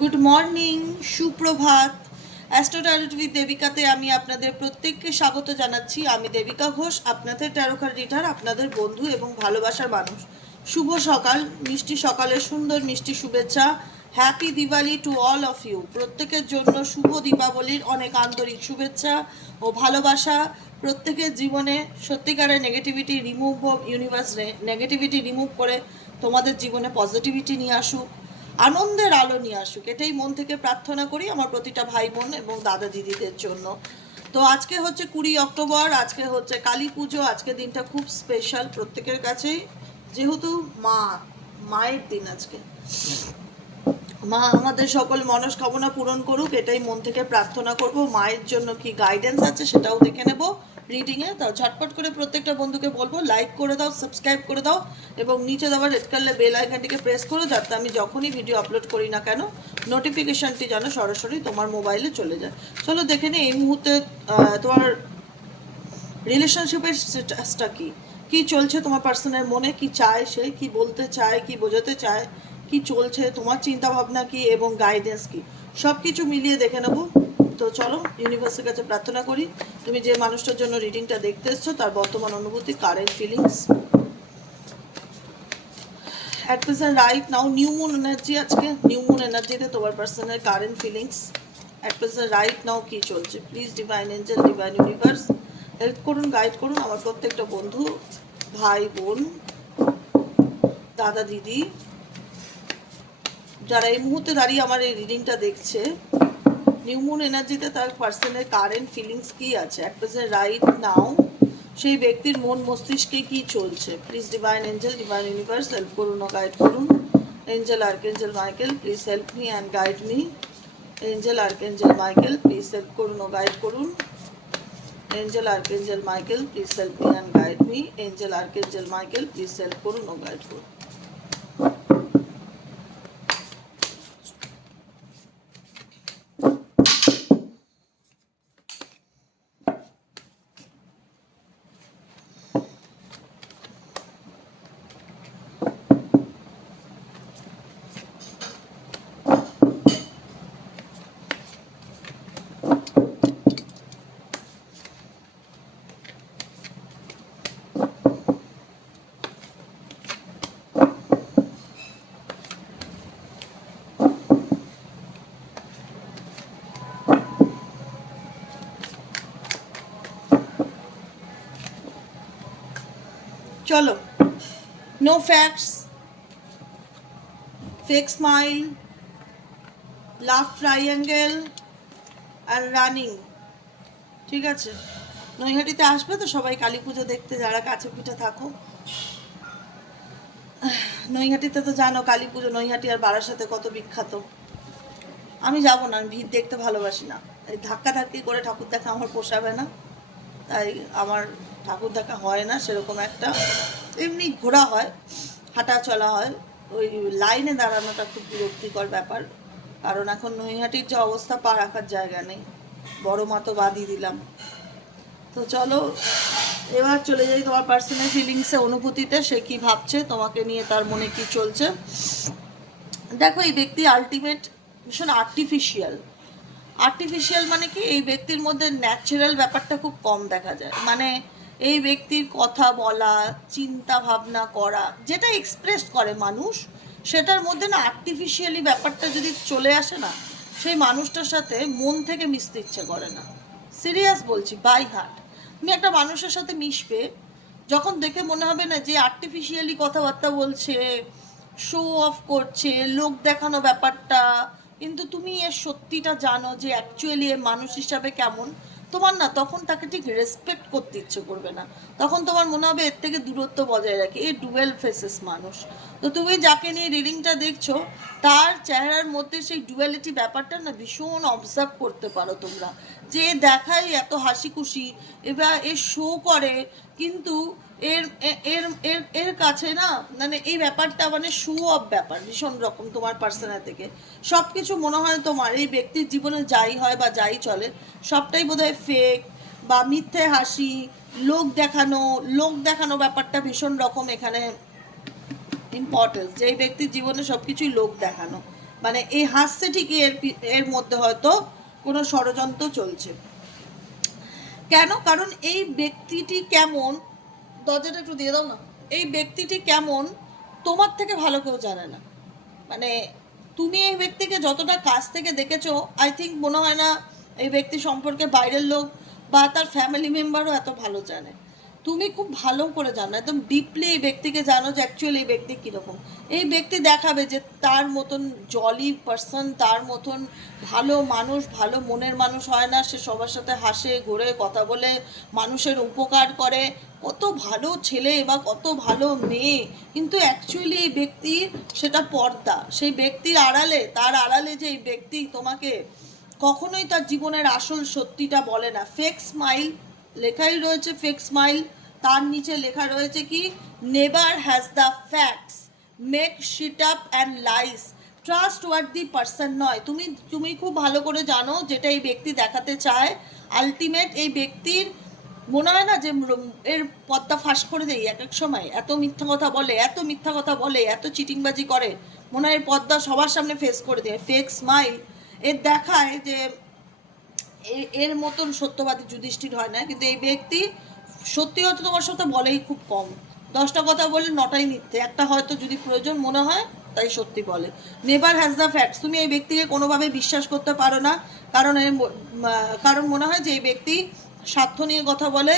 Good morning সুপ্রভাত. With দেবিকাতে আমি আপনাদের প্রত্যেককে স্বাগত জানাচ্ছি। আমি দেবিকা ঘোষ, আপনাদের ট্যারোকার রিডার আপনাদের বন্ধু এবং ভালোবাসার মানুষ। শুভ সকাল, মিষ্টি সকালের সুন্দর মিষ্টি শুভেচ্ছা। Happy Diwali to all of you প্রত্যেকের জন্য শুভ দীপাবলির অনেক আন্তরিক শুভেচ্ছা ও ভালোবাসা। প্রত্যেকের জীবনে সত্যিকারের negativity remove universe negativity remove করে তোমাদের জীবনে পজিটিভিটি নিয়ে আসুক। আনন্দের আলো নিয়ে আসুক। এটাই মন থেকে প্রার্থনা করি আমার প্রতিটা ভাই বোন এবং দাদা দিদিদের জন্য। তো আজকে হচ্ছে কুড়ি অক্টোবর, আজকে হচ্ছে কালী পুজো, আজকে দিনটা খুব স্পেশাল প্রত্যেকের কাছেই। যেহেতু মা, মায়ের দিন আজকে। মা, আমাদের সকল মনস্কামনা পূরণ করুক, এটাই মন থেকে প্রার্থনা করব। মায়ের জন্য কি গাইডেন্স আছে সেটাও দেখে নেব রিডিংয়ে তাও ঝটপট করে প্রত্যেকটা বন্ধুকে বলব লাইক করে দাও সাবস্ক্রাইব করে দাও এবং নিচে দেওয়া রেড কালার বেল আইকনটিকে প্রেস করো যাতে আমি যখনই ভিডিও আপলোড করি না কেন নোটিফিকেশানটি যেন সরাসরি তোমার মোবাইলে চলে যায়। চলো দেখে নিই এই মুহূর্তে তোমার রিলেশনশিপের স্ট্যাটাসটা কি? কি চলছে তোমার পার্সনের মনে? কি চায় সে? কি বলতে চায়? কি বোঝাতে চায়? কি চলছে, তোমার চিন্তা ভাবনা কি এবং গাইডেন্স কি? সব কিছু মিলিয়ে দেখে নেব। তো চলো ইউনিভার্সের কাছে প্রার্থনা করি। তুমি যে মানুষটার জন্য রিডিংটা দেখতে এসছো, তার বর্তমান অনুভূতি current feelings at present right now new moon energy আজকে। নিউ মুন এনার্জিতে তোমার পার্সনের current feelings at present right now কি চলছে? Please divine angel divine universe help করুন গাইড করুন। আমার প্রত্যেকটা বন্ধু, ভাই, বোন, দাদা, দিদি যারা এই মুহূর্তে দাঁড়িয়ে আমার এই রিডিংটা দেখছে নিউ মুন এনার্জিতে তার পার্সনের কারেন্ট ফিলিংস কি আছে? অ্যাট প্রেজেন্ট রাইট নাও সেই ব্যক্তির মন মস্তিষ্কে কি চলছে? Please divine angel divine universe help করুন গাইড করুন। Angel archangel Michael please help me and guide me angel archangel Michael please help করুন গাইড করুন। Angel archangel Michael please help me and guide me angel archangel Michael please help করুন ও guide করুন। চলো। No facts fake smile love triangle are running ঠিক আছে? নৈহাটিতে আসবে তো সবাই কালী পুজো দেখতে, যারা কাছে পিঠে থাকো। নৈহাটিতে তো জানো কালী পুজো, নৈহাটি আর বারাসাতে কত বিখ্যাত। আমি যাব না, আমি ভিড় দেখতে ভালোবাসি না। এই ধাক্কা ধাক্কি করে ঠাকুর দেখা আমার পোষাবে না। তাই আমার ঠাকুর দেখা হয় না, সেরকম একটা। এমনি ঘোরা হয়, হাঁটা চলা হয়। ওই লাইনে দাঁড়ানোটা খুব বিরক্তিকর ব্যাপার। কারণ এখন নৈহাটির যে অবস্থা, পা রাখার জায়গা নেই। বড় মা তো বাদই দিলাম। তো চলো, এবার চলে যাই তোমার পার্সোনাল ফিলিংসে অনুভূতিতে। সে কি ভাবছে, তোমাকে নিয়ে তার মনে কি চলছে। দেখো, এই ব্যক্তি আলটিমেট ভীষণ আর্টিফিশিয়াল আর্টিফিশিয়াল মানে কি, এই ব্যক্তির মধ্যে ন্যাচারাল ব্যাপারটা খুব কম দেখা যায়। মানে এই ব্যক্তির কথা বলা, চিন্তা ভাবনা করা, যেটা এক্সপ্রেস করে মানুষ, সেটার মধ্যে না আর্টিফিশিয়ালি ব্যাপারটা যদি চলে আসে না, সেই মানুষটার সাথে মন থেকে মিশতে ইচ্ছে করে না। সিরিয়াস বলছি বাই হার্ট তুমি একটা মানুষের সাথে মিশবে, যখন দেখে মনে হবে না যে আর্টিফিশিয়ালি কথাবার্তা বলছে শো অফ করছে, লোক দেখানো ব্যাপারটা, কিন্তু তুমি এর সত্যিটা জানো যে অ্যাকচুয়ালি এর মানুষ হিসাবে কেমন। তোমার না তখন তাকে ঠিক রেসপেক্ট করতে ইচ্ছে করবে না। তখন তোমার মনে হবে এর থেকে দূরত্ব বজায় রাখে। এ ডুয়েল ফেসেস মানুষ। তো তুমি যাকে নিয়ে রিডিংটা দেখছ, তার চেহারার মধ্যে সেই ডুয়ালিটি ব্যাপারটা না ভীষণ অবজার্ভ করতে পারো তোমরা। যে দেখাই এত হাসি খুশি এবার এ শো করে, কিন্তু এর এর এর এর কাছে না মানে এই ব্যাপারটা মানে শো অফ ব্যাপার, ভীষণ রকম তোমার পার্সোনাল থেকে। সব কিছু মনে হয় তোমার, এই ব্যক্তির জীবনে যাই হয় বা যাই চলে, সবটাই বোধহয় ফেক বা মিথ্যে হাসি, লোক দেখানো লোক দেখানো ব্যাপারটা ভীষণ রকম এখানে ইম্পর্টেন্স যে এই ব্যক্তির জীবনে সব কিছুই লোক দেখানো। মানে এই হাসছে ঠিকই এর এর মধ্যে হয়তো কোনো ষড়যন্ত্র চলছে। কেন? কারণ এই ব্যক্তিটি কেমন, দরজাটা একটু দিয়ে দাও না। এই ব্যক্তিটি কেমন, তোমার থেকে ভালো কেউ জানে না। মানে তুমি এই ব্যক্তিকে যতটা কাছ থেকে দেখেছ আই থিঙ্ক মনে হয় না এই ব্যক্তি সম্পর্কে বাইরের লোক বা তার ফ্যামিলি মেম্বারও এত ভালো জানে। তুমি খুব ভালো করে জানো, একদম ডিপলি এই ব্যক্তিকে জানো যে অ্যাকচুয়ালি এই ব্যক্তি কীরকম। এই ব্যক্তি দেখাবে যে তার মতন জলি পার্সন তার মতন ভালো মানুষ, ভালো মনের মানুষ হয় না। সে সবার সাথে হাসে, ঘুরে, কথা বলে, মানুষের উপকার করে। কত ভালো ছেলে বা কত ভালো মেয়ে। কিন্তু অ্যাকচুয়ালি এই ব্যক্তির সেটা পর্দা। সেই ব্যক্তির আড়ালে, তার আড়ালে যে এই ব্যক্তি তোমাকে কখনোই তার জীবনের আসল সত্যিটা বলে না। ফেক স্মাইল লেখাই রয়েছে ফেক স্মাইল তার নিচে লেখা রয়েছে কি never has the facts make shit up and lies trustworthy person নয়। তুমি তুমি খুব ভালো করে জানো যেটা এই ব্যক্তি দেখাতে চায়। আলটিমেট এই ব্যক্তির, মনে হয় না যে এর পদ্মা ফাঁস করে দেয় এক এক সময়। এত মিথ্যা কথা বলে, এত মিথ্যা কথা বলে, এত চিটিংবাজি করে। মনে হয় পদ্মা সবার সামনে ফেস করে দেয়। ফেক স্মাইল এর দেখায় যে এর মতন সত্যবাদী যুধিষ্ঠির হয় না, কিন্তু এই ব্যক্তি সত্যি হয়তো তোমার সাথে বলেই খুব কম। দশটা কথা বলে নটাই মিথ্যে, একটা হয়তো যদি প্রয়োজন মনে হয়, তাই সত্যি বলে। নেভার হ্যাজ দ্য ফ্যাক্টস তুমি এই ব্যক্তিকে কোনোভাবে বিশ্বাস করতে পারো না, কারণ এর কারণ মনে হয় যে এই ব্যক্তি স্বার্থ নিয়ে কথা বলে,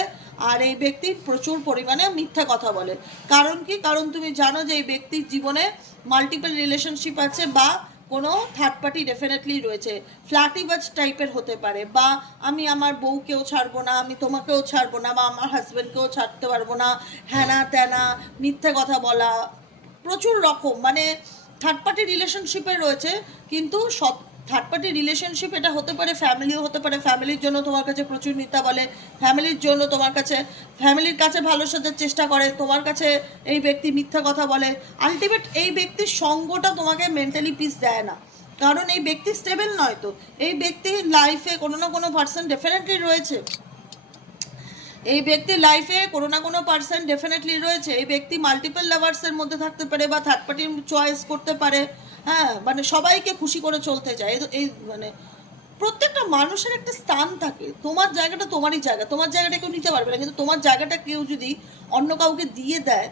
আর এই ব্যক্তি প্রচুর পরিমাণে মিথ্যা কথা বলে। কারণ কি? কারণ তুমি জানো যে এই ব্যক্তির জীবনে মাল্টিপল রিলেশনশিপ আছে বা কোনো থার্ড পার্টি ডেফিনেটলি রয়েছে। ফ্ল্যাটিবাজ টাইপের হতে পারে বা আমি আমার বউকেও ছাড়বো না, আমি তোমাকেও ছাড়বো না বা আমার হাজব্যান্ডকেও ছাড়তে পারব না। হ্যানা ত্যানা, মিথ্যে কথা বলা, প্রচুর রকম। মানে থার্ড পার্টি রিলেশনশিপে রয়েছে, কিন্তু সব থার্ড পার্টি রিলেশনশিপ এটা হতে পারে ফ্যামিলিও হতে পারে। ফ্যামিলির জন্য তোমার কাছে প্রচুর মিথ্যা বলে। ফ্যামিলির জন্য তোমার কাছে ফ্যামিলির কাছে ভালো সাজার চেষ্টা করে। তোমার কাছে এই ব্যক্তি মিথ্যা কথা বলে। আলটিমেট এই ব্যক্তির সঙ্গটা তোমাকে মেন্টালি পিস দেয় না। কারণ এই ব্যক্তি স্টেবল নয় তো। এই ব্যক্তির লাইফে কোনো না কোনো পার্সন ডেফিনেটলি রয়েছে। এই ব্যক্তির লাইফে কোনো না কোনো পার্সন ডেফিনেটলি রয়েছে। এই ব্যক্তি মাল্টিপল লাভার্সের মধ্যে থাকতে পারে বা থার্ড পার্টির চয়েস করতে পারে। হ্যাঁ মানে সবাইকে খুশি করে চলতে চায় এই- মানে প্রত্যেকটা মানুষের একটা স্থান থাকে। তোমার জায়গাটা তোমারই জায়গা। তোমার জায়গাটা কেউ নিতে পারবে না। কিন্তু তোমার জায়গাটা কেউ যদি অন্য কাউকে দিয়ে দেয়,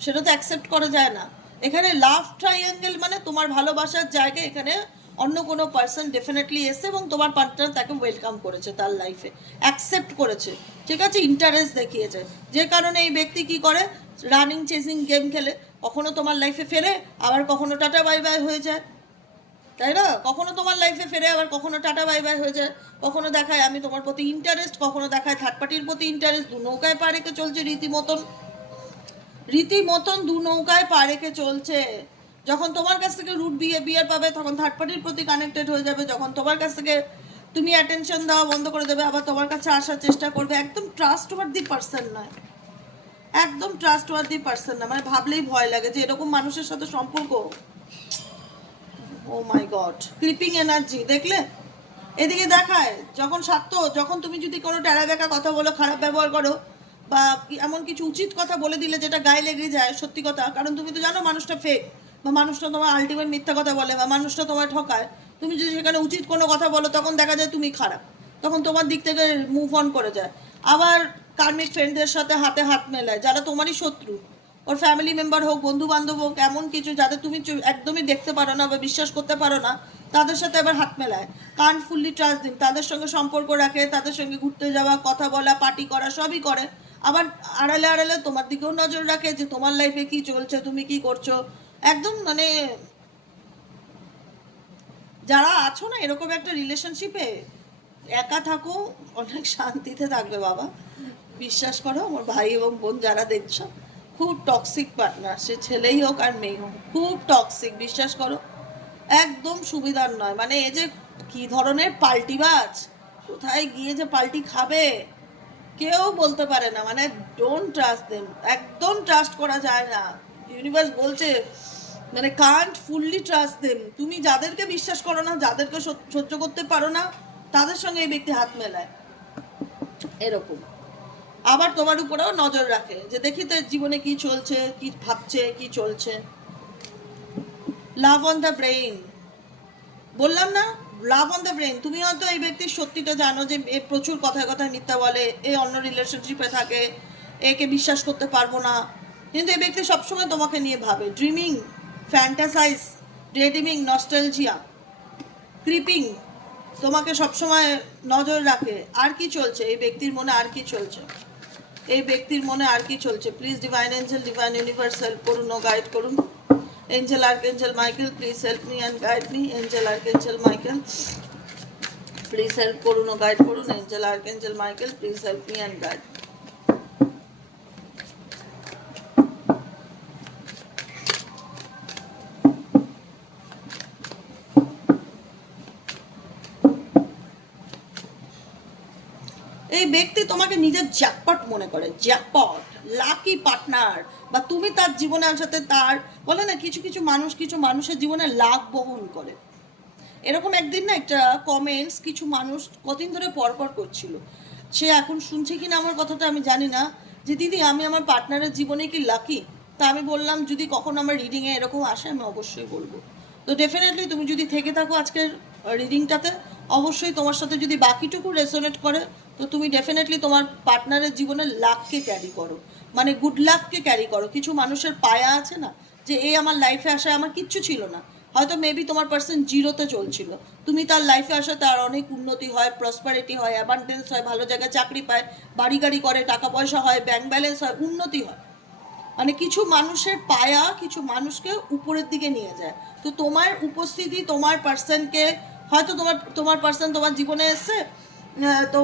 সেটা তো অ্যাকসেপ্ট করা যায় না। এখানে লাভ ট্রাইঅ্যাঙ্গেল মানে তোমার ভালোবাসার জায়গা এখানে অন্য কোনো পার্সন ডেফিনেটলি এসে এবং তোমার পার্টনার তাকে ওয়েলকাম করেছে তার লাইফে অ্যাকসেপ্ট করেছে। ঠিক আছে? ইন্টারেস্ট দেখিয়েছে। যে কারণে এই ব্যক্তি কি করে? রানিং চেজিং গেম খেলে। কখনো তোমার লাইফে ফেরে, আবার কখনো টাটা বাই বাই হয়ে যায়। তাই না? কখনো তোমার লাইফে ফেরে, আবার কখনো টাটা বাই বাই হয়ে যায়। কখনো দেখায় আমি তোমার প্রতি ইন্টারেস্ট কখনো দেখায় থার্ড পার্টির প্রতি ইন্টারেস্ট দু নৌকায় পা রেখে চলছে রীতিমতন। রীতিমতন দু নৌকায় পা রেখে চলছে। যখন তোমার কাছ থেকে রুট বিয়ে বিয়ার পাবে, তখন থার্ড পার্টির প্রতি কানেক্টেড হয়ে যাবে। যখন তোমার কাছ থেকে তুমি অ্যাটেনশন দেওয়া বন্ধ করে দেবে, আবার তোমার কাছে আসার চেষ্টা করবে। একদম ট্রাস্ট ওয়ার্দি পার্সন নয়। একদম ট্রাস্ট ওয়ার্দি পার্সন না মানে ভাবলেই ভয় লাগে যে এরকম মানুষের সাথে সম্পর্ক। Oh my God clipping energy দেখলে? এদিকে দেখায়, যখন স্বার্থ যখন তুমি যদি কোনো টেরা বেকা কথা বলো, খারাপ ব্যবহার করো, বা এমন কিছু উচিত কথা বলে দিলে যেটা গায়ে লেগে যায়, সত্যি কথা, কারণ তুমি তো জানো মানুষটা ফেক বা মানুষটা তোমার আলটিমেট মিথ্যা কথা বলে, বা মানুষটা তোমার ঠকায়। তুমি যদি সেখানে উচিত কোনো কথা বলো, তখন দেখা যায় তুমি খারাপ, তখন তোমার দিক থেকে মুভ অন করে যায়। আবার কার্মিক ফ্রেন্ডদের সাথে হাতে হাত মেলায়, যারা তোমারই শত্রু। ওর ফ্যামিলি মেম্বার হোক বন্ধু বান্ধব হোক, এমন কিছু যাদের তুমি একদমই দেখতে পারো না বা বিশ্বাস করতে পারো না, তাদের সাথে আবার হাত মেলায়। কান ফুললি ট্রাস্ট দিন তাদের সঙ্গে সম্পর্ক রাখে, তাদের সঙ্গে ঘুরতে যাওয়া, কথা বলা পার্টি করা, সবই করে। আবার আড়ালে আড়ালে তোমার দিকেও নজর রাখে যে তোমার লাইফে কি চলছে, তুমি কি করছ। একদম মানে যারা আছো না, এরকম একটা রিলেশনশিপে একা থাকো, অনেক শান্তিতে থাকবে বাবা। বিশ্বাস করো, আমার ভাই এবং বোন যারা দেখছ, খুব টক্সিক পার্টনার সে ছেলেই হোক আর মেয়ে হোক, খুব টক্সিক বিশ্বাস করো। একদম সুবিধার নয়। মানে এই যে কি ধরনের পাল্টিবাজ কোথায় গিয়ে যে পাল্টি খাবে? কেউ বলতে পারে না। মানে ডোন্ট ট্রাস্ট দেম একদম ট্রাস্ট করা যায় না। ইউনিভার্স বলছে মানে কান্ট ফুললি ট্রাস্ট দেম তুমি যাদেরকে বিশ্বাস করো না, যাদেরকে সহ্য করতে পারো না, তাদের সঙ্গে এই ব্যক্তি হাত মেলায়। এরকম। আবার তোমার উপরেও নজর রাখে যে দেখি তো জীবনে কি চলছে, কি ভাবছে, কি চলছে। লাভ অন দ্য ব্রেইন বললাম না লাভ অন দ্য ব্রেন তুমি হয়তো এই ব্যক্তির সত্যিটা জানো যে এ প্রচুর কথায় কথায় মিথ্যা বলে, এ অন্য রিলেশনশিপে থাকে, একে বিশ্বাস করতে পারব না। কিন্তু এই ব্যক্তি সবসময় তোমাকে নিয়ে ভাবে। Dreaming fantasise daydreaming nostalgia creeping তোমাকে সবসময় নজর রাখে। আর কি চলছে? এই ব্যক্তির মনে আর কি চলছে? এই ব্যক্তির মনে আর কি চলছে? Please divine angel divine universe help করুন ও গাইড করুন। Angel archangel Michael please help me and guide me angel archangel Michael please help করুন ও গাইড করুন। Angel archangel Michael please help me and guide ব্যক্তি তোমাকে নিজের জ্যাকপট মনে করে, জ্যাকপট লাকি পার্টনার বা তুমি তার জীবনের সাথে তার, বলে না, কিছু কিছু মানুষ কিছু মানুষের জীবনে লাভ বহন করে। এরকম একদিন না একটা কমেন্টস কিছু মানুষ কদিন ধরে পরপর করছিল। সে এখন শুনছে কি না আমার কথাটা আমি জানি না। যে দিদি, আমি আমার পার্টনারের জীবনে কি লাকি তা আমি বললাম, যদি কখনো আমার রিডিংয়ে এরকম আসে, আমি অবশ্যই বলব। তো ডেফিনেটলি তুমি যদি থেকে থাকো আজকের রিডিংটাতে অবশ্যই তোমার সাথে যদি বাকিটুকু রেসোনেট করে তো তুমি ডেফিনেটলি তোমার পার্টনারের জীবনে লাককে ক্যারি করো। মানে গুড লাককে ক্যারি করো। কিছু মানুষের পায়া আছে না, যে এই আমার লাইফে আসায় আমার কিচ্ছু ছিল না। হয়তো মেবি তোমার পার্সন জিরোতে চলছিল। তুমি তার লাইফে আসা, তার অনেক উন্নতি হয় প্রসপারিটি হয় অ্যাবান্ডেন্স হয়, ভালো জায়গায় চাকরি পায় বাড়ি গাড়ি করে টাকা পয়সা হয় ব্যাংক ব্যালেন্স হয়, উন্নতি হয়। মানে কিছু মানুষের পায়া কিছু মানুষকে উপরের দিকে নিয়ে যায়। তো তোমার উপস্থিতি তোমার পার্সনকে হয়তো তোমার তোমার পার্সন তোমার জীবনে এসছে তো,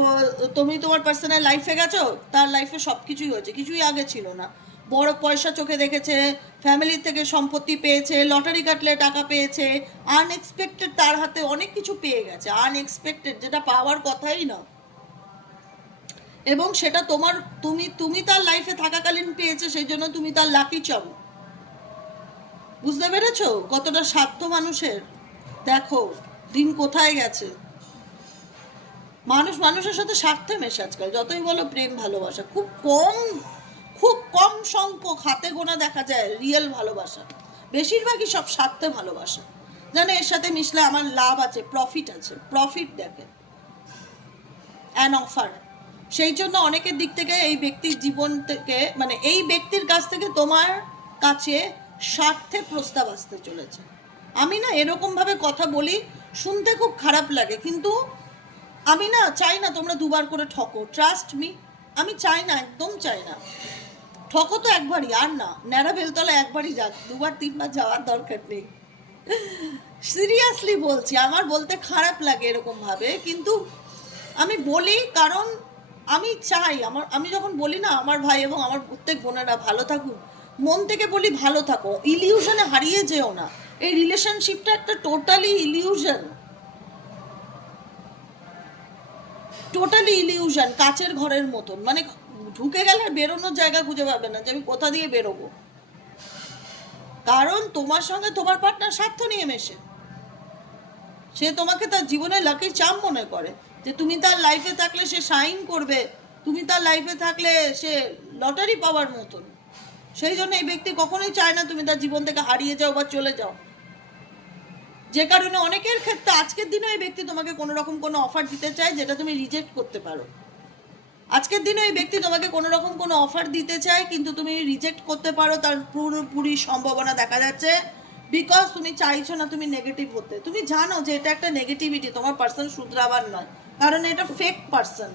তুমি তোমার পার্সোনাল লাইফে গেছো? তার লাইফে সব কিছুই হয়েছে, কিছুই আগে ছিল না। বড় পয়সা চোখে দেখেছে ফ্যামিলির থেকে সম্পত্তি পেয়েছে লটারি কাটলে টাকা পেয়েছে আনএক্সপেক্টেড তার হাতে অনেক কিছু পেয়ে গেছে আনএক্সপেক্টেড যেটা পাওয়ার কথাই না। এবং সেটা তোমার, তুমি তুমি তার লাইফে থাকাকালীন পেয়েছে, সেই জন্য তুমি তার লাকি চাও। বুঝতে পেরেছ কতটা স্বার্থ মানুষের? দেখো, দিন কোথায় গেছে? মানুষ মানুষের সাথে স্বার্থে মেশে আজকাল। যতই বলো প্রেম, ভালোবাসা, খুব কম খুব কম সংখ্যক হাতে গোনা দেখা যায় রিয়েল ভালোবাসা। বেশিরভাগই সব স্বার্থে ভালোবাসা। জানো এর সাথে মিশলে আমার লাভ আছে প্রফিট আছে। প্রফিট দেখে অ্যান অফার সেই জন্য অনেকের দিক থেকে এই ব্যক্তির জীবন থেকে মানে এই ব্যক্তির কাছ থেকে তোমার কাছে স্বার্থে প্রস্তাব আসতে চলেছে। আমি না এরকমভাবে কথা বলি, শুনতে খুব খারাপ লাগে। কিন্তু আমি না চাই না তোমরা দুবার করে ঠকো ট্রাস্ট মি আমি চাই না, একদম চাই না। ঠকো তো একবারই, আর না, ন্যাড়া বেলতলা একবারই যাক, দুবার, তিনবার যাওয়ার দরকার নেই। সিরিয়াসলি বলছি, আমার বলতে খারাপ লাগে এরকম ভাবে, কিন্তু আমি বলি কারণ আমি চাই, আমার, আমি যখন বলি না, আমার ভাই এবং আমার প্রত্যেক বোনেরা ভালো থাকুক, মন থেকে বলি ভালো থাকো ইলিউশনে হারিয়ে যেও না। এই রিলেশনশিপটা একটা টোটালি ইলিউশন টোটালি ইলিউশন কাচের ঘরের মতন। মানে ঢুকে গেলে বেরোনোর জায়গা খুঁজে পাবে না যে আমি কোথা দিয়ে বেরোবো। কারণ তোমার সঙ্গে তোমার পার্টনার স্বার্থ নিয়ে মেশে। সে তোমাকে তার জীবনে লাকি চাম মনে করে যে তুমি তার লাইফে থাকলে সে সাইন করবে, তুমি তার লাইফে থাকলে সে লটারি পাওয়ার মতন। সেই জন্য এই ব্যক্তি কখনোই চায় না তুমি তার জীবন থেকে হারিয়ে যাও বা চলে যাও। যে কারণে অনেকের ক্ষেত্রে আজকের দিনে এই ব্যক্তি তোমাকে কোনো রকম কোনো অফার দিতে চায় যেটা তুমি রিজেক্ট করতে পারো। আজকের দিনে এই ব্যক্তি তোমাকে কোনো রকম কোনো অফার দিতে চায় কিন্তু তুমি রিজেক্ট করতে পারো, তার পুরোপুরি সম্ভাবনা দেখা যাচ্ছে। বিকজ তুমি চাইছো না তুমি নেগেটিভ হতে। তুমি জানো যে এটা একটা নেগেটিভিটি তোমার পার্সন শুধরাবার নয়। কারণ এটা ফেক পার্সন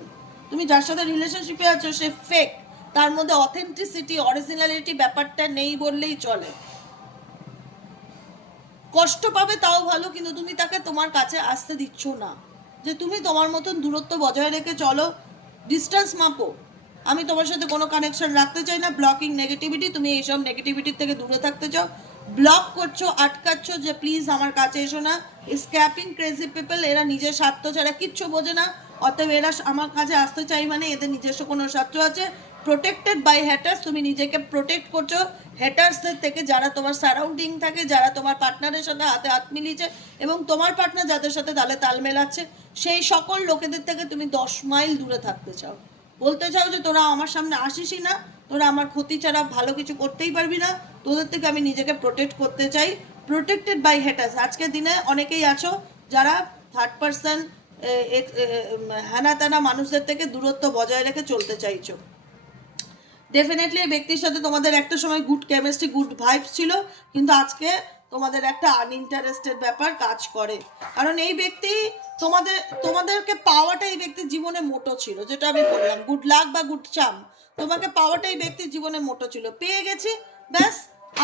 তুমি যার সাথে রিলেশনশিপে আছো, সে ফেক তার মধ্যে অথেন্টিসিটি অরিজিনালিটি ব্যাপারটা নেই বললেই চলে। কষ্ট পাবে, তাও ভালো, কিন্তু তুমি তাকে তোমার কাছে আসতে দিচ্ছ না। যে তুমি তোমার মতন দূরত্ব বজায় রেখে চলো ডিস্টেন্স মাপো। আমি তোমার সাথে কোনো কানেকশন রাখতে চাই না ব্লকিং নেগেটিভিটি তুমি এইসব নেগেটিভিটির থেকে দূরে থাকতে চাও। ব্লক করছ, আটকাচ্ছ যে প্লিজ আমার কাছে এসো না। স্ক্যাপিং ক্রেজি পিপল এরা নিজের স্বার্থ ছাড়া কিচ্ছু বোঝে না। অতএব এরা আমার কাছে আসতে চাই মানে এদের নিজস্ব কোনো স্বার্থ আছে। প্রোটেক্টেড বাই হ্যাটার্স তুমি নিজেকে প্রোটেক্ট করছ। হ্যাটার্সদের থেকে যারা তোমার সারাউন্ডিং থাকে, যারা তোমার পার্টনারের সাথে হাতে হাত মিলিয়েছে এবং তোমার পার্টনার যাদের সাথে তালে তাল মেলাচ্ছে, সেই সকল লোকেদের থেকে তুমি দশ মাইল দূরে থাকতে চাও। বলতে চাও যে তোরা আমার সামনে আসিসই না, তোরা আমার ক্ষতি ছাড়া ভালো কিছু করতেই পারবি না, তোদের থেকে আমি নিজেকে প্রোটেক্ট করতে চাই। প্রোটেক্টেড বাই হেটার্স আজকের দিনে অনেকেই আছো যারা থার্ড পার্সন হ্যানা ত্যানা মানুষদের থেকে দূরত্ব বজায় রেখে চলতে চাইছো। ডেফিনেটলি এই ব্যক্তির সাথে তোমাদের একটা সময় গুড কেমিস্ট্রি গুড ভাইবস ছিল, কিন্তু আজকে তোমাদের একটা আনইন্টারেস্টেড ব্যাপার কাজ করে। কারণ এই ব্যক্তি তোমাদের, তোমাদেরকে পাওয়াটা এই ব্যক্তির জীবনে মোটো ছিল, যেটা আমি বললাম। গুড লাক বা গুড চাম তোমাকে পাওয়াটা এই ব্যক্তির জীবনে মোটো ছিল। পেয়ে গেছি, ব্যাস,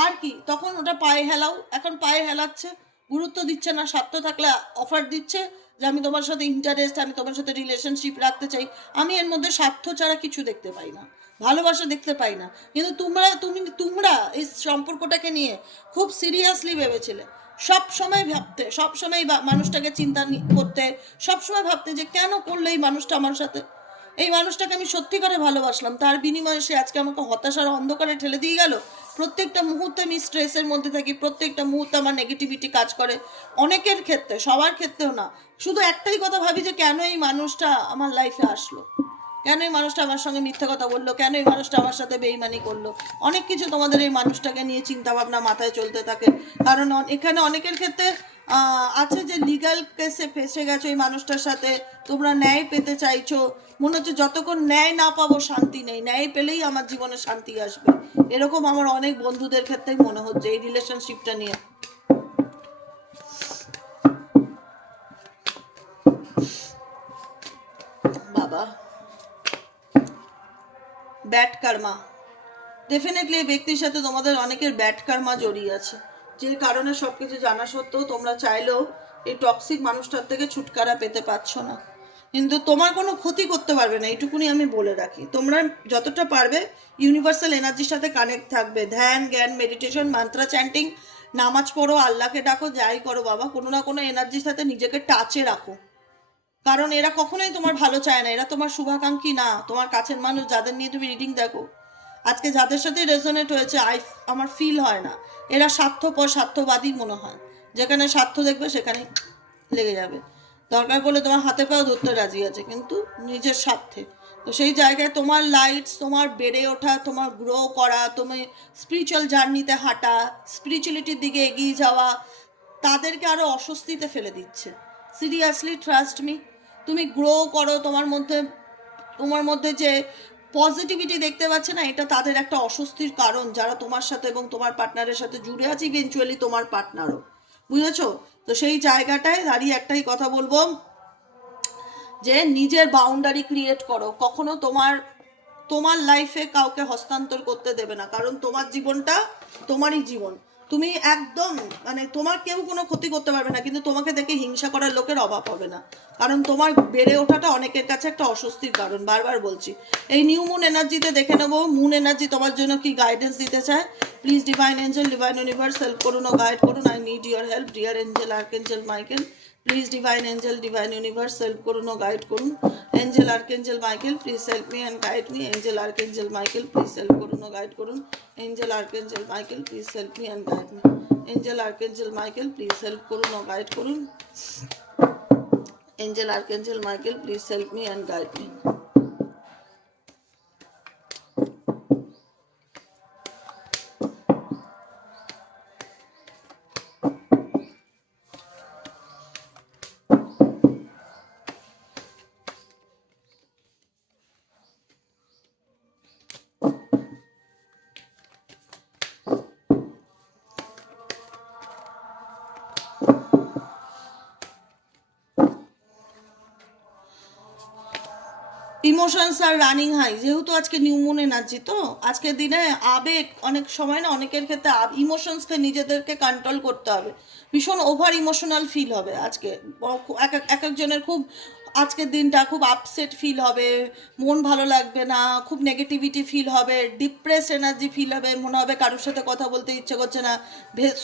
আর কি, তখন ওটা পায়ে হেলাও, এখন পায়ে হেলাচ্ছে, গুরুত্ব দিচ্ছে না, স্বার্থ থাকলে অফার দিচ্ছে যে আমি তোমার সাথে ইন্টারেস্ট আমি তোমার সাথে রিলেশনশিপ রাখতে চাই, আমি এর মধ্যে স্বার্থ ছাড়া কিছু দেখতে পাই না। ভালোবাসা দেখতে পাই না। কিন্তু তোমরা তুমি তোমরা এই সম্পর্কটাকে নিয়ে খুব সিরিয়াসলি ভেবেছিলে। সব সময় ভাবতে, সব সময় মানুষটাকে চিন্তা করতে, সব সময় ভাবতে যে কেন করল এই মানুষটা আমার সাথে? এই মানুষটাকে আমি সত্যি করে ভালোবাসলাম। তার বিনিময়ে সে আজকে আমাকে হতাশার অন্ধকারে ঠেলে দিয়ে গেল। প্রত্যেকটা মুহূর্তে আমি স্ট্রেসের মধ্যে থাকি। প্রত্যেকটা মুহূর্তে আমার নেগেটিভিটি কাজ করে। অনেকের ক্ষেত্রে, সবার ক্ষেত্রেও না। শুধু একটাই কথা ভাবি যে কেন এই মানুষটা আমার লাইফে আসলো? কেন এই মানুষটা আমার সঙ্গে মিথ্যা কথা বলল? কেন এই মানুষটা আমার সাথে বেইমানি করল? অনেক কিছু তোমাদের এই মানুষটাকে নিয়ে চিন্তা ভাবনা মাথায় চলতে থাকে। কারণ এখানে অনেকের ক্ষেত্রে আছে যে লিগাল কেসে ফেসে গেছো এই মানুষটার সাথে। তোমরা ন্যায় পেতে চাইছো। মনে হচ্ছে যতক্ষণ ন্যায় না পাবো, শান্তি নেই। ন্যায় পেলেই আমার জীবনে শান্তি আসবে। এরকম আমার অনেক বন্ধুদের ক্ষেত্রেই মনে হচ্ছে এই রিলেশনশিপটা নিয়ে। ব্যাট কার্মা। ডেফিনেটলি এই ব্যক্তির সাথে তোমাদের অনেকের ব্যাট কার্মা জড়িয়ে আছে। যে কারণে সব কিছু জানা সত্ত্বেও তোমরা চাইলেও এই টক্সিক মানুষটার থেকে ছুটকারা পেতে পারছ না। কিন্তু তোমার কোনো ক্ষতি করতে পারবে না, এইটুকুনি আমি বলে রাখি। তোমরা যতটা পারবে ইউনিভার্সাল এনার্জির সাথে কানেক্ট থাকবে। ধ্যান, জ্ঞান মেডিটেশন মান্ত্রা চ্যান্টিং নামাজ পড়ো, আল্লাহকে ডাকো, যাই করো বাবা, কোনো না কোনো এনার্জির সাথে নিজেকে টাচে রাখো। কারণ এরা কখনোই তোমার ভালো চায় না, এরা তোমার শুভাকাঙ্ক্ষী না, তোমার কাছের মানুষ যাদের নিয়ে তুমি রিডিং দেখো। আজকে যাদের সাথে রেজোনেট হয়েছে আই আমার ফিল হয় না। এরা স্বার্থপর, স্বার্থবাদী মনে হয়। যেখানে স্বার্থ দেখবে সেখানে লেগে যাবে। দরকার পড়লে তোমার হাতে পাও ধরতে রাজি আছে, কিন্তু নিজের স্বার্থে। তো সেই জায়গায় তোমার লাইটস তোমার বেড়ে ওঠা, তোমার গ্রো করা, তুমি স্পিরিচুয়াল জার্নিতে হাঁটা স্পিরিচুয়ালিটির দিকে এগিয়ে যাওয়া, তাদেরকে আরও অস্বস্তিতে ফেলে দিচ্ছে। সিরিয়াসলি ট্রাস্ট মি তুমি গ্রো করো, তোমার মধ্যে তোমার মধ্যে যে পজিটিভিটি দেখতে পাচ্ছে না, এটা তাদের একটা অস্বস্তির কারণ যারা তোমার সাথে এবং তোমার পার্টনারের সাথে জুড়ে আছে ইভেনচুয়ালি তোমার পার্টনারও বুঝেছ? তো সেই জায়গাটায় দাঁড়িয়ে একটাই কথা বলব, যে নিজের বাউন্ডারি ক্রিয়েট করো। কখনো তোমার তোমার লাইফে কাউকে হস্তান্তর করতে দেবে না, কারণ তোমার জীবনটা তোমারই জীবন। তুমি একদম মানে তোমার কেউ কোনো ক্ষতি করতে পারবে না, কিন্তু তোমাকে দেখে হিংসা করার লোকের অভাব হবে না। কারণ তোমার বেড়ে ওঠাটা অনেকের কাছে একটা অস্বস্তির কারণ, বারবার বলছি। এই নিউ মুন এনার্জিতে দেখে নেব মুন এনার্জি তোমার জন্য কি গাইডেন্স দিতে চায়? Please divine angel divine universe help করুন গাইড করুন I need your help dear angel archangel Michael please divine angel divine universe help করুন ও গাইড করুন angel archangel Michael please help me and guide me angel archangel Michael please help করুন ও guide করুন angel archangel Michael please help me and guide me angel archangel Michael please help করুন ও guide করুন angel archangel Michael please help me and guide me emotions are running high যেহেতু আজকে নিউমন energy তো, আজকের দিনে আবেগ অনেক সময় না অনেকের ক্ষেত্রে ইমোশনসকে নিজেদেরকে কন্ট্রোল করতে হবে। ভীষণ ওভার ইমোশনাল ফিল হবে আজকে। এক এক- এক একজনের খুব আজকের দিনটা খুব আপসেট ফিল হবে, মন ভালো লাগবে না, খুব নেগেটিভিটি ফিল হবে ডিপ্রেস এনার্জি ফিল হবে, মনে হবে কারোর সাথে কথা বলতে ইচ্ছে করছে না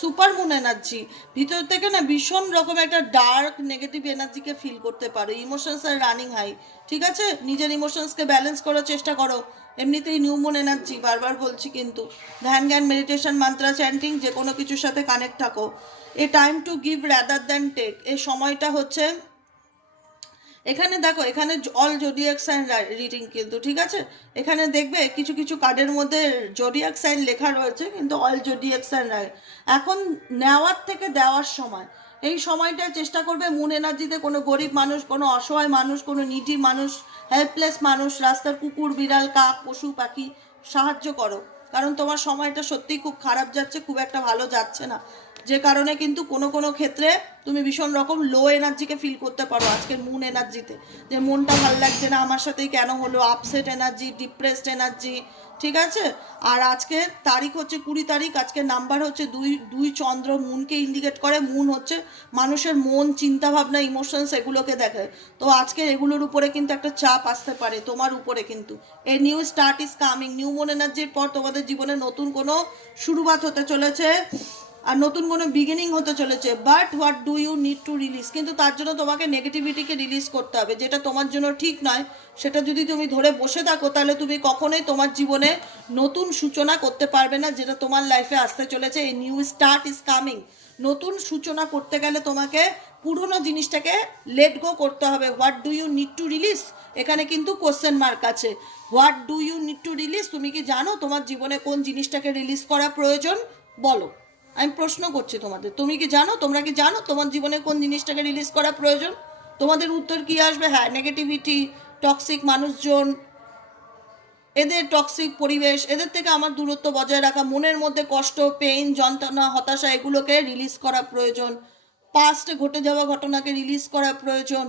সুপার মুন এনার্জি ভিতর থেকে না ভীষণ রকম একটা ডার্ক নেগেটিভ এনার্জিকে ফিল করতে পারো ইমোশনস আর রানিং হাই ঠিক আছে? নিজের ইমোশনসকে ব্যালেন্স করার চেষ্টা করো, এমনিতেই নিউমন এনার্জি বারবার বলছি কিন্তু, ধ্যান জ্ঞান মেডিটেশন মান্ত্রা চ্যান্টিং যে কোনো কিছুর সাথে কানেক্ট থাকো, a time to give rather than take a সময়টা হচ্ছে এখানে দেখো, এখানে অল জোডিয়াক সাইন রিডিং কিন্তু, ঠিক আছে? এখানে দেখবে কিছু কিছু কার্ডের মধ্যে জোডিয়াক সাইন লেখা রয়েছে, কিন্তু অল জোডিয়াক সাইন এখন নেওয়ার থেকে দেওয়ার সময়। এই সময়টায় চেষ্টা করবে মুন এনার্জিতে কোনো গরিব মানুষ, কোনো অসহায় মানুষ, কোনো নিডি মানুষ হেল্পলেস মানুষ, রাস্তার কুকুর, বিড়াল, কাক, পশু, পাখি সাহায্য করো। কারণ তোমার সময়টা সত্যিই খুব খারাপ যাচ্ছে, খুব একটা ভালো যাচ্ছে না। যে কারণে কিন্তু কোনো কোনো ক্ষেত্রে তুমি ভীষণ রকম লো এনার্জিকে ফিল করতে পারো আজকের মুন এনার্জিতে যে মনটা ভালো লাগছে না, আমার সাথেই কেন হলো? আপসেট এনার্জি ডিপ্রেসড এনার্জি ঠিক আছে? আর আজকে তারিখ হচ্ছে কুড়ি তারিখ, আজকে নাম্বার হচ্ছে দুই দুই চন্দ্র মুনকে ইন্ডিকেট করে। মুন হচ্ছে মানুষের মন চিন্তা ভাবনা ইমোশনস এগুলোকে দেখে। তো আজকে এগুলোর উপরে কিন্তু একটা চাপ আসতে পারে, তোমার উপরে কিন্তু। এই new start is coming new moon এনার্জির পর তোমাদের জীবনে নতুন কোনো শুরুবাত হতে চলেছে। আর নতুন কোনো বিগিনিং হতে চলেছে but what do you need to release কিন্তু তার জন্য তোমাকে নেগেটিভিটিকে রিলিজ করতে হবে, যেটা তোমার জন্য ঠিক নয়, সেটা যদি তুমি ধরে বসে থাকো, তাহলে তুমি কখনোই তোমার জীবনে নতুন সূচনা করতে পারবে না, যেটা তোমার লাইফে আসতে চলেছে এই নিউ স্টার্ট ইজ কামিং নতুন সূচনা করতে গেলে তোমাকে পুরনো জিনিসটাকে লেট গো করতে হবে what do you need to release এখানে কিন্তু কোশ্চেন মার্ক আছে what do you need to release তুমি কি জানো তোমার জীবনে কোন জিনিসটাকে রিলিজ করা প্রয়োজন? বলো। আমি প্রশ্ন করছি তোমাদের। তুমি কি জানো? তোমরা কি জানো তোমার জীবনে কোন জিনিসটাকে রিলিজ করা প্রয়োজন? তোমাদের উত্তর কি আসবে? হ্যাঁ নেগেটিভিটি টক্সিক মানুষজন, এদের টক্সিক পরিবেশ, এদের থেকে আমার দূরত্ব বজায় রাখা, মনের মধ্যে কষ্ট পেইন যন্ত্রণা, হতাশা, এগুলোকে রিলিজ করা প্রয়োজন। পাস্টে ঘটে যাওয়া ঘটনাকে রিলিজ করা প্রয়োজন।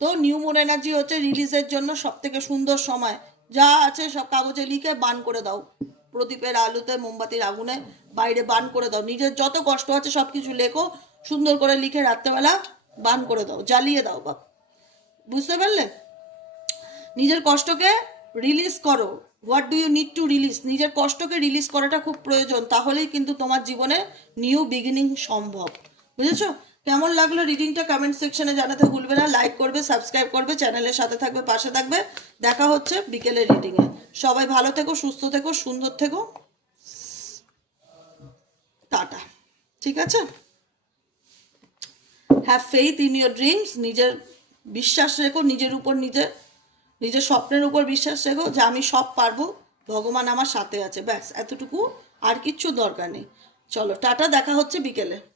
তো নিউ মুন এনার্জি হচ্ছে রিলিজের জন্য সব থেকে সুন্দর সময়। যা আছে সব কাগজে লিখে বান করে দাও। প্রদীপের আলুতে মোমবাতির আগুনে বাইরে বান করে দাও। নিজের যত কষ্ট আছে সব কিছু লেখো, সুন্দর করে লিখে রাত্রেবেলা বান করে দাও, জ্বালিয়ে দাও বাপ। বুঝতে পারলে? নিজের কষ্টকে রিলিজ করো। What do you need to release নিজের কষ্টকে রিলিজ করাটা খুব প্রয়োজন, তাহলেই কিন্তু তোমার জীবনে নিউ বিগিনিং সম্ভব। বুঝেছ? কেমন লাগল রিডিংটা কমেন্ট সেকশনে জানাতে ভুলবে না। লাইক করবে সাবস্ক্রাইব করবে চ্যানেলের সাথে থাকবে, পাশে থাকবে। দেখা হচ্ছে বিকেলের রিডিংয়ে সবাই ভালো থেকো, সুস্থ থেকো, সুন্দর থেকো। টাটা। ঠিক আছে? Have faith in your dreams নিজের বিশ্বাস রেখো, নিজের উপর নিজের নিজের স্বপ্নের উপর বিশ্বাস রেখো যে আমি সব পারব। ভগবান আমার সাথে আছে। ব্যাস, এতটুকু। আর কিচ্ছু দরকার নেই। চলো, টাটা, দেখা হচ্ছে বিকেলে।